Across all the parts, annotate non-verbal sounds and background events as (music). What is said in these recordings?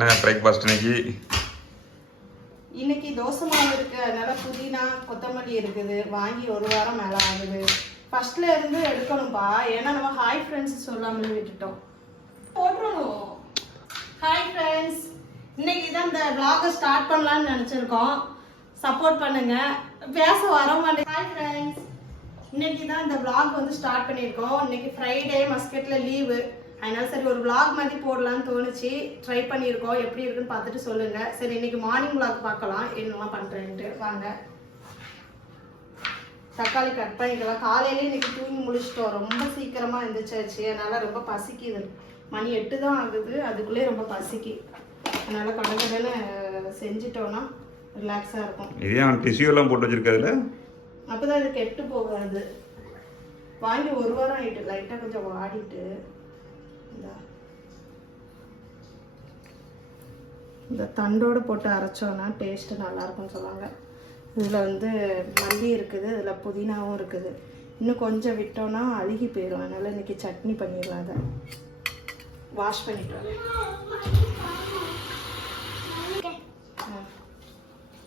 என்ன பிரேக்ஃபாஸ்ட் இன்னைக்கு? இன்னைக்கு தோசை மாவு இருக்கு. அதனால புதினா கொத்தமல்லி இருக்குது. வாங்கி ஒரு வாரம் மேல ஆகுது. ஃபர்ஸ்ட்ல இருந்து எடுக்கணும்பா. ஏன்னா நம்ம ஹாய் ஃப்ரெண்ட்ஸ் சொல்லாமல் விட்டுட்டோம். போட்டுருவோம் ஹாய் ஃப்ரெண்ட்ஸ் இன்னைக்கு தான் இந்த vlog ஸ்டார்ட் பண்ணலாம்னு நினச்சிருக்கோம். சப்போர்ட் பண்ணுங்க. பேச வர மாட்டேங்க. ஹாய் ஃப்ரெண்ட்ஸ் இன்னைக்கு தான் இந்த vlog வந்து ஸ்டார்ட் பண்ணியிருக்கோம். இன்னைக்கு ஃப்ரைடே மஸ்கெட்ல லீவு அதனால சரி ஒரு vlog மாதிரி போடலாம்னு தோணுச்சு. ட்ரை பண்ணியிருக்கோம். எப்படி இருக்குன்னு பார்த்துட்டு சொல்லுங்க. சரி இன்னைக்கு மார்னிங் vlog பார்க்கலாம். என்னெல்லாம் பண்றேன்ட்டு. வாங்க. தக்காளி கட் பண்ணிக்கலாம். காலையிலே இன்னைக்கு தூங்கி முடிச்சிட்டோம் ரொம்ப சீக்கிரமா எழுந்திரிச்சாச்சு அதனால ரொம்ப பசிக்குது. மணி எட்டு தான் ஆகுது. அதுக்குள்ளே ரொம்ப பசிக்கு. அதனால கடகடன்னு செஞ்சிட்டோம்னா ரிலாக்ஸாக இருக்கும். இதே அவன் டிஷ்யூ எல்லாம் போட்டு வச்சிருக்கிறதுல அப்பதான் இது கெட்டு போகாது. வாங்கி ஒரு வாரம் ஆயிட்டு லைட்டா கொஞ்சம் வாடிட்டு. இந்தா. இந்த தண்டோட போட்டு அரைச்சோன்னா டேஸ்ட் நல்லா இருக்கும்னு சொல்லுவாங்க. இதில் வந்து மல்லி இருக்குது இதில் புதினாவும் இருக்குது. இன்னும் கொஞ்சம் விட்டோம்னா அழுகி போயிடும் அதனால இன்னைக்கு சட்னி பண்ணிடலாம் அதை வாஷ் பண்ணிட்டு.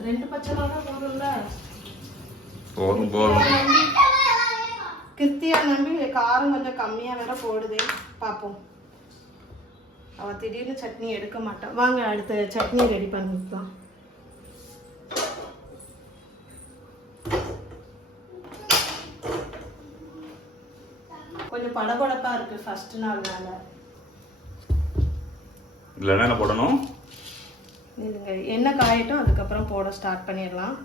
ரெண்டு பச்சை மிளகா போடும்ல. போதும் போதும். கிருத்தியா நம்பி காரம் கொஞ்சம் கம்மியாக வேற போடுதே. பார்ப்போம் அவ திடீர்னு சட்னி எடுக்க மாட்டான் வாங்க அடுத்த சட்னி ரெடி பண்ணிக்கலாம் கொஞ்சம் படபடப்பா இருக்கு ஃபர்ஸ்ட் நாள்னால இதில் என்ன போடணும்? இதுங்க எண்ணெய் காயட்டும் அதுக்கப்புறம் போட ஸ்டார்ட் பண்ணிடலாம்.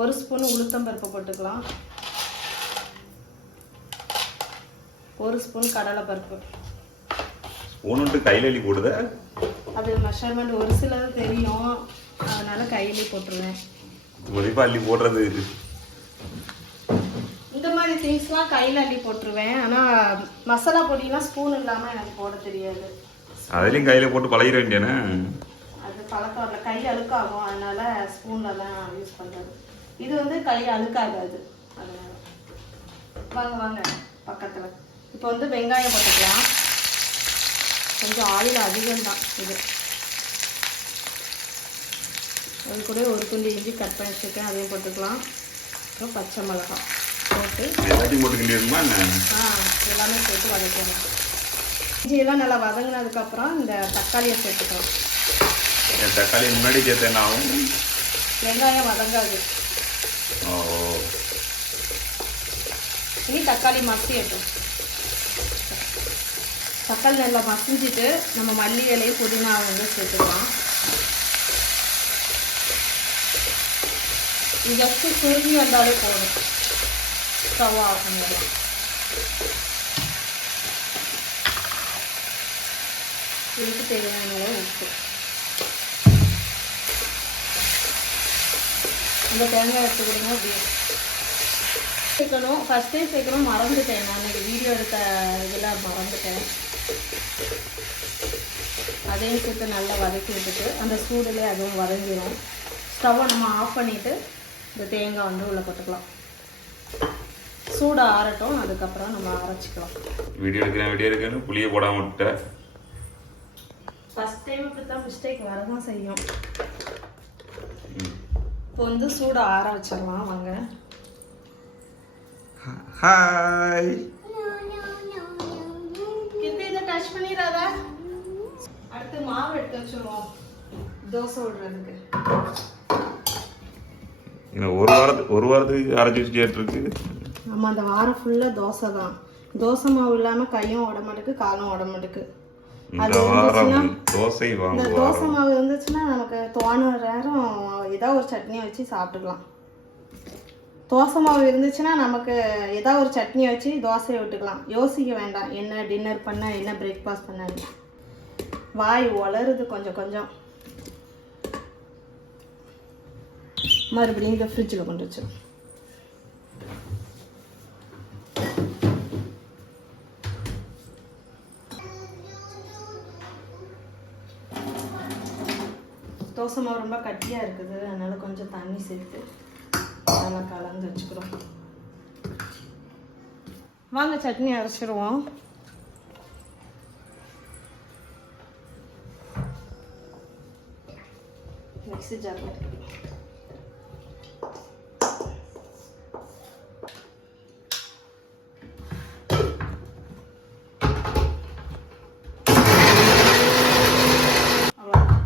ஒரு ஸ்பூன் உளுத்தம்பருப்பு போட்டுக்கலாம். ஒரு ஸ்பூன் கடலைப்பருப்பு. விட்டு கையில் அள்ளி போடுத? அது மெஷர்மெண்ட் ஒரு சிலது தெரியும். அதனால கையிலே போட்டுருவேன். மதிப்பாக அள்ளி போடுறது. இந்த மாதிரி திங்ஸ்லாம் கையில் அள்ளி போட்டுருவேன். ஆனால் மசாலா பொடியெலாம் ஸ்பூன் இல்லாமல் எனக்கு போட தெரியாது. அதுலேயும் கையில் போட்டு பழகிட வேண்டியானே அது பழக்கம் இல்லை. கை அழுக்காகும். அதனால ஸ்பூனில் தான் யூஸ் பண்ணுறது இது வந்து கை அழுக்காகாது. அதனால. வாங்க வாங்க பக்கத்தில். இப்போ வந்து வெங்காயம் போட்டுக்கலாம். கொஞ்சம் ஆயில் அதிகம் தான் இது. அது கூட ஒரு துண்டு இஞ்சி கட் பண்ணி வச்சுருக்கேன். அதையும் போட்டுக்கலாம். அப்புறம் பச்சை மிளகாய் போட்டு ஆ எல்லாமே போட்டு வதக்கணும். இஞ்சியெல்லாம் நல்லா வதங்கினதுக்கப்புறம் இந்த தக்காளியை சேர்த்துக்கலாம். தக்காளி முன்னாடி ஆகும்? வெங்காயம் வதங்காது. இனி தக்காளி மசியட்டும். தக்காளி நல்லா மசிஞ்சிட்டு நம்ம மல்லி இலையும் புதினா வந்து சேர்த்துக்கலாம். இது ஜஸ்ட்டு சுருங்கி வந்தாலே போதும். ஸ்டவ் ஆஃப் பண்ணிடலாம். இதுக்கு தேவையான அளவு உப்பு. இந்த தேங்காய் எடுத்து கொடுங்க அப்படியே. சேர்க்கணும். ஃபஸ்ட்டே சேர்க்கணும். மறந்துட்டேன். நான் அன்றைக்கி வீடியோ எடுத்த இதில் மறந்துட்டேன். அதையும் சேர்த்து நல்லா வதக்கி விட்டுட்டு அந்த சூடுலேயே அதுவும் வதங்கிடும் ஸ்டவ்வை நம்ம ஆஃப் பண்ணிவிட்டு இந்த தேங்காய் வந்து உள்ளே போட்டுக்கலாம். சூடு ஆறட்டும் அதுக்கப்புறம் நம்ம அரைச்சிக்கலாம். வீடியோ எடுக்கிறேன் வீடியோ எடுக்கிறேன்னு புளியை போடாம விட்டேன் ஃபஸ்ட் டைம் இப்படி தான் மிஸ்டேக் வரதான் செய்யும். இப்போ வந்து சூடு ஆற வச்சிடலாம் வாங்க. ஹாய் கிட்ட இதை டச் பண்ணிடாத அடுத்து மாவு எடுத்து வச்சிருவோம். தோசை விடுறதுக்கு. இன்னும் ஒரு வாரத்துக்கு ஒரு வாரத்துக்கு அரைச்சி வச்சுட்டு இருக்கு. நம்ம அந்த வாரம் ஃபுல்லாக தோசை தான். தோசை மாவு இல்லாமல் கையும் உட மாட்டுக்கு காலும் உட மாட்டுக்கு. இந்த வாரம் தோசை மாவு இருந்துச்சுன்னா நமக்கு தோணுற நேரம் ஏதாவது ஒரு சட்னியை வச்சு சாப்பிட்டுக்கலாம். தோசை மாவு இருந்துச்சுன்னா நமக்கு ஏதாவது ஒரு சட்னியை வச்சு தோசையை விட்டுக்கலாம். யோசிக்க வேண்டாம். என்ன டின்னர் பண்ண என்ன பிரேக்ஃபாஸ்ட் பண்ண வாய் வளருது கொஞ்சம் கொஞ்சம். மறுபடியும் இந்த ஃப்ரிட்ஜில் கொண்டு வச்சிடும் தோசை மாவு ரொம்ப கட்டியாக இருக்குது. அதனால் கொஞ்சம் தண்ணி சேர்த்து நல்லா கலந்து வச்சுக்கிறோம். வாங்க சட்னி அரைச்சிடுவோம் மிக்ஸி ஜாரில். அவ்வளோதான்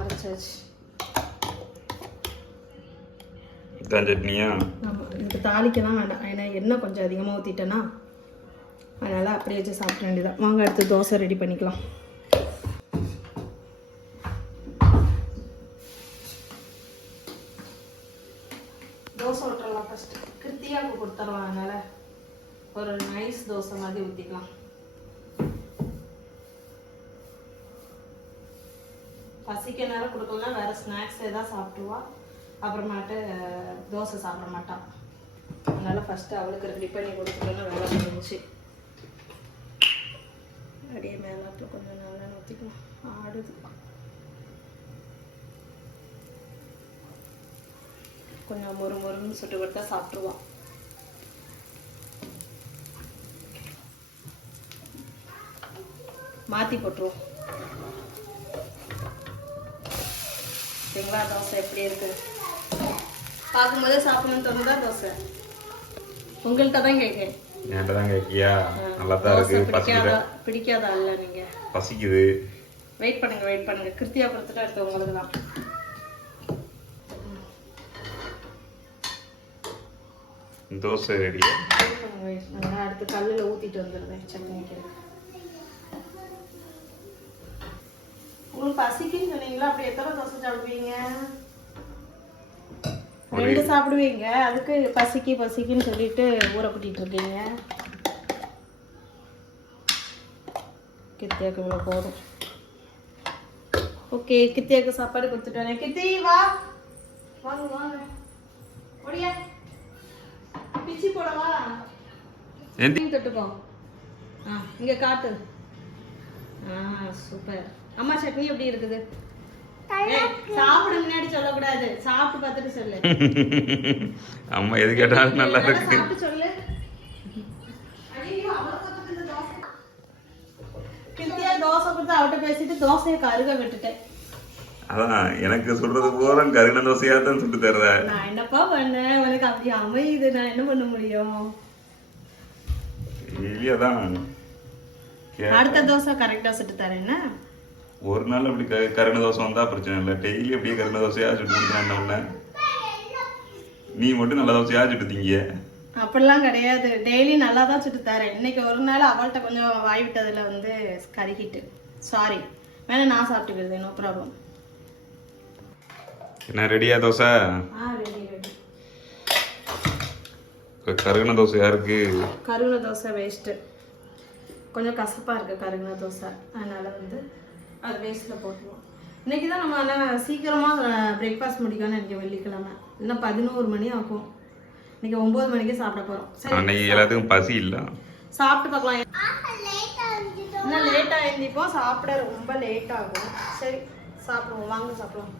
அரைச்சாச்சு. இதான் சட்னியா? ஆமாம் இதுக்கு தாளிக்கலாம் வேண்டாம். ஏன்னா எண்ணெய் கொஞ்சம் அதிகமாக ஊற்றிட்டேன்னா அதனால் அப்படியே வச்சு சாப்பிட வேண்டியதான் வாங்க அடுத்து தோசை ரெடி பண்ணிக்கலாம். தோசை விட்டுறலாம் ஃபஸ்ட்டு கிருத்தியாவுக்கு கொடுத்துடலாம் அதனால். ஒரு நைஸ் தோசை மாதிரி ஊற்றிக்கலாம் பசிக்க நேரம் கொடுக்கலாம் வேறு ஸ்நாக்ஸ் எதாவது சாப்பிடுவா அப்புறமாட்டு தோசை சாப்பிட மாட்டான். அதனால் ஃபஸ்ட்டு அவளுக்கு ரெடி பண்ணி கொடுத்துட்டோன்னா வேலை முடிஞ்சுச்சு. அப்படியே மேலாப்பில் கொஞ்சம் நல்லா ஊற்றிக்கலாம் ஆடுது. கொஞ்சம் மொறு மொறுன்னு சுட்டு கொடுத்தா சாப்பிட்ருவான் மாற்றி போட்டுருவோம். சரிங்களா? தோசை எப்படி இருக்குது பார்க்கும்போதே சாப்பிடணும்னு தோணுதா தோசை? உங்கள்கிட்ட தான் கேட்கேன். என்கிட்ட தான் கேட்கியா? நல்லா தான் இருக்கு பிடிக்காதா பசிக்குது. பிடிக்காதா இல்லை நீங்க? பசிக்குது. வெயிட் பண்ணுங்க வெயிட் பண்ணுங்க. கிருத்தியா கொடுத்துட்டு அடுத்து உங்களுக்கு தான். தோசை பண்ணுங்க அடுத்து கல்லில் ஊற்றிட்டு வந்துடுறேன் சட்னிக்கு உங்களுக்கு பசிக்குன்னு சொன்னீங்களா? அப்படி எத்தனை தோசை சாப்பிடுவீங்க? ரெண்டு சாப்பிடுவீங்க. அதுக்கு பசிக்கு பசிக்குன்னு சொல்லிட்டு ஊற கூட்டிட்டு இருக்கீங்க. கித்தியாக்கு இவ்வளோ போதும். ஓகே கித்தியாக்கு சாப்பாடு கொடுத்துட்டு வரேன். கித்தி வா. வாங்க வாங்க. ஒடியா. பிச்சி போடவா தொட்டுக்கோ. ஆ இங்க காட்டு. ஆ சூப்பர். அம்மா சட்னி எப்படி இருக்குது? சாப்பிட முன்னாடி சொல்லக்கூடாது. சாப்பிட்டு பார்த்துட்டு சொல்லு. (laughs) அம்மா எது கேட்டாலும் நல்லா இருக்கு. சொல்லு. தோசை. கொடுத்து அவட்ட பேசிட்டு தோசையை கருக விட்டுட்டேன். அதான் எனக்கு சொல்றது பூரா கருண தோசையா தான் சுட்டு தர்ற. நான் என்னப்பா பண்ணேன்? உனக்கு அப்படி அமையுது. நான் என்ன பண்ண முடியும்? இல்லையாதான் அடுத்த தோசை கரெக்டா சுட்டு தரேன் என்ன? ஒரு நாள் அப்படி க கருண தோசை வந்தா பிரச்சனை இல்லை. டெய்லி அப்படியே கருண தோசையா சுட்டு கொடுத்தா என்ன பண்ண நீ மட்டும் நல்ல தோசையா சுட்டு திங்க அப்படிலாம் கிடையாது. டெய்லி நல்லா தான் சுட்டு தரேன். இன்னைக்கு ஒரு நாள் அவள்கிட்ட கொஞ்சம் வாய் விட்டதுல வந்து கருகிட்டு. சாரி வேணா நான் சாப்பிட்டுக்கிறது நோ ப்ராப்ளம் என்ன ரெடியா தோசை? ஆ ரெடி ரெடி க- கருண தோசையா இருக்கு கருண தோசை வேஸ்ட்டு கொஞ்சம் கசப்பாக இருக்குது கருண தோசை. அதனால் வந்து அது வேஸ்ட்டில் போட்டுருவோம். இன்னைக்கு தான் நம்ம ஆனால் சீக்கிரமாக பிரேக்ஃபாஸ்ட் முடிக்கணும்னு நினைக்கிறேன் வெள்ளிக்கிழமை. இன்னும் பதினோரு மணி ஆகும். இன்னைக்கு ஒம்பது மணிக்கு சாப்பிட போகிறோம் சரி அன்னைக்கு எல்லாத்துக்கும் பசி இல்ல? சாப்பிட்டு பார்க்கலாம். இன்னும் லேட்டாக எழுந்திப்போம் சாப்பிட ரொம்ப லேட் ஆகும். சரி சாப்பிடுவோம். வாங்க சாப்பிடுவோம்.